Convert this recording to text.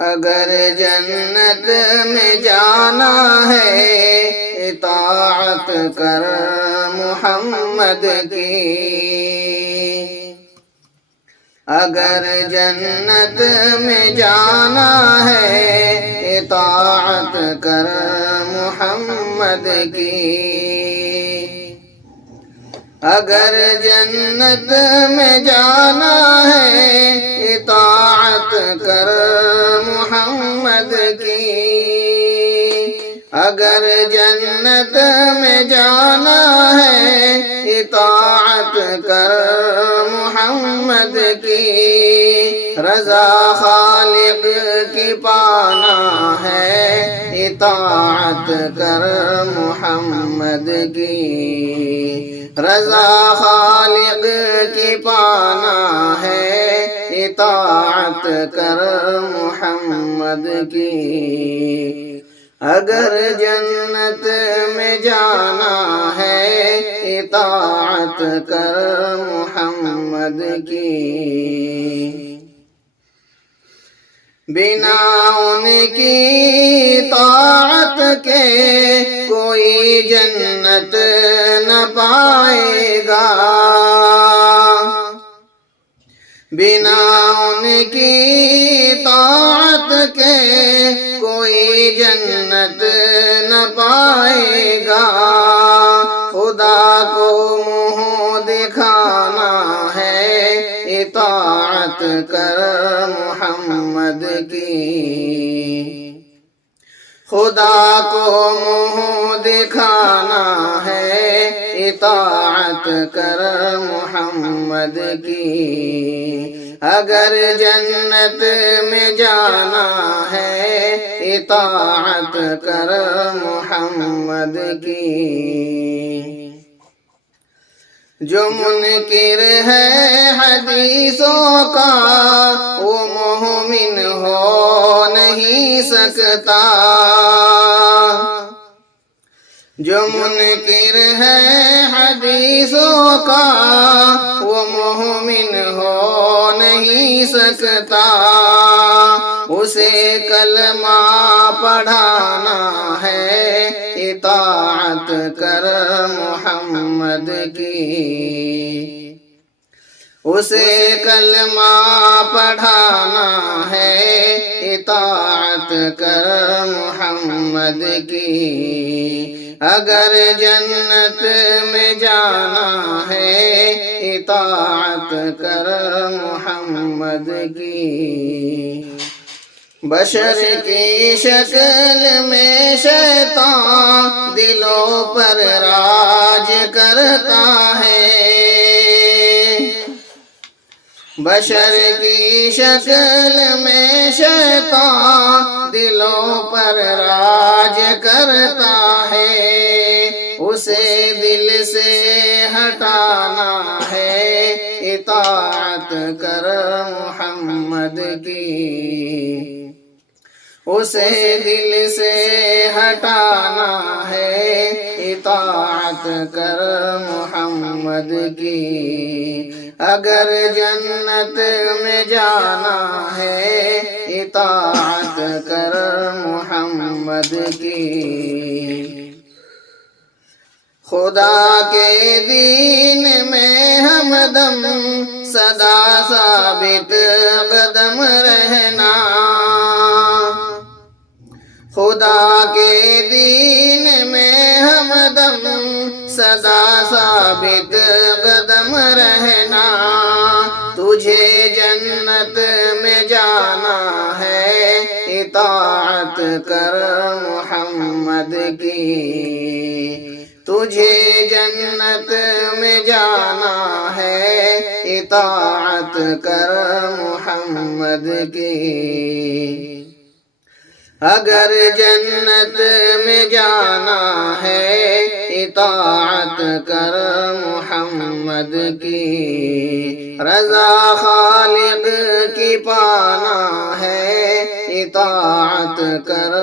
اگر جنت میں جانا ہے اطاعت کر محمد کی، اگر جنت میں جانا ہے اطاعت کر محمد کی، اگر جنت میں جانا ہے اطاعت کر محمد کی، اگر جنت میں جانا ہے اطاعت کر محمد کی، رضا خالق کی پانا ہے اطاعت کر محمد کی، رضا خالق کی پانا ہے اطاعت کر محمد کی، اگر جنت میں جانا ہے اطاعت کر محمد کی، بنا ان کی طاعت کے کوئی جنت نہ پائے گا، بنا ان کی طاعت کے کوئی جنت نہ پائے گا، خدا کو منہ دکھانا ہے اطاعت کر محمد کی، خدا کو منہ دکھانا ہے اطاعت کر محمد کی، اگر جنت میں جانا ہے اطاعت کر محمد کی، جو منکر ہے حدیثوں کا وہ مومن ہو نہیں سکتا، جو منکر ہے حدیثوں کا وہ مومن ہو نہیں سکتا، اسے کلمہ پڑھانا ہے اطاعت کر محمد کی، اسے کلمہ پڑھانا ہے اطاعت کر محمد کی، اگر جنت میں جانا ہے اطاعت کر محمد کی، بشر کی شکل میں شیطان دلوں پر راج کرتا ہے، بشر کی شکل میں شیطان دلوں پر راج کرتا ہے، اسے دل سے ہٹانا ہے اطاعت کر محمد کی، اسے دل سے ہٹانا ہے اطاعت کر محمد کی، اگر جنت میں جانا ہے اطاعت کر محمد کی، خدا کے دین میں ہمدم سدا ثابت قدم رہنا، خدا کے دین میں ہمدم سدا ثابت قدم رہنا، تجھے جنت میں جانا ہے اطاعت کر محمد کی، تجھے جنت میں جانا ہے اطاعت کر محمد کی، اگر جنت میں جانا ہے اطاعت کر محمد کی، رضا خالق کی پانا ہے اطاعت کر